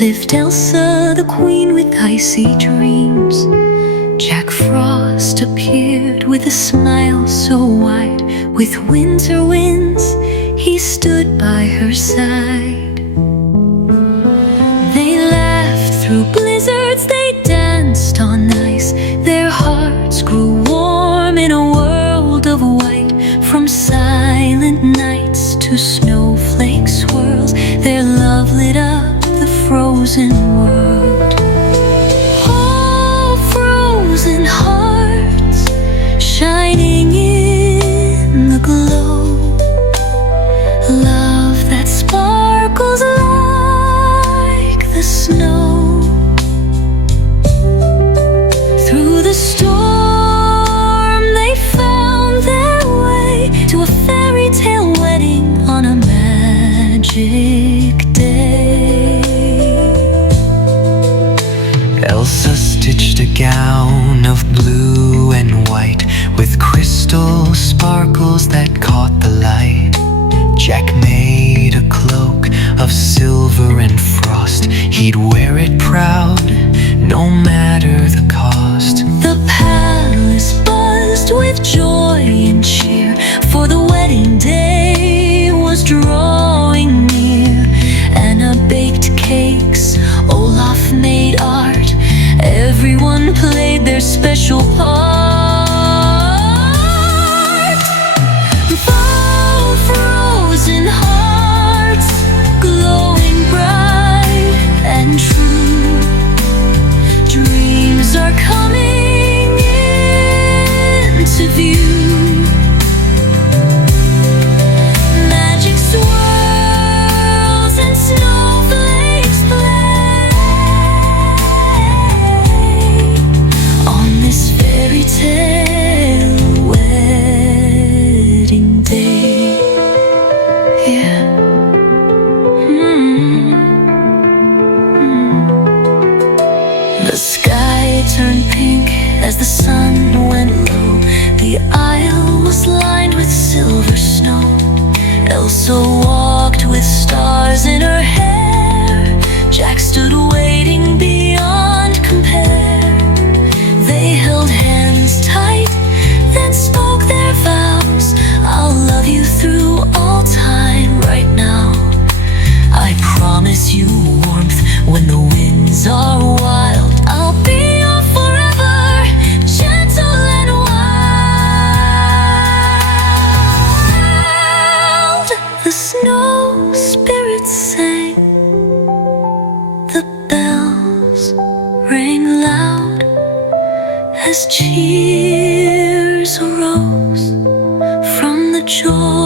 lived Elsa, the queen with icy dreams. Jack Frost appeared with a smile so wide. With winter winds, he stood by her side. They laughed through blizzards, they danced on ice. Their hearts grew warm in a world of white. From silent nights to snowflake swirls, their love lit up the frozen world. Oh, frozen hearts, shining in the glow. Love that sparkles like the snow. Through the storm they found their way to a fairy tale wedding on a magic day. Elsa stitched a gown of blue and white with crystal sparkles that caught the light. Jack made a cloak of silver and frost. He'd wear it proud, no matter the cost. The palace buzzed with joy and cheer, for the wedding day was drawing near. Anna baked cakes, Olaf made art. Everyone played their special part. Both frozen hearts, glowing bright and true. Dreams are coming into view. Magic swirls and snowflakes play on this fairy tale wedding day. Yeah. The sky turned pink as the sun went low. The aisle was lined with silver snow. Elsa walked with stars in her hair. Jack stood waiting beyond compare. They held hands tight, then spoke their vows. I'll love you through all time right now. I promise you warmth when the winds are wild. I'll be your forever, gentle and wild. The snow spirits sang, the bells rang loud as cheers arose from the joy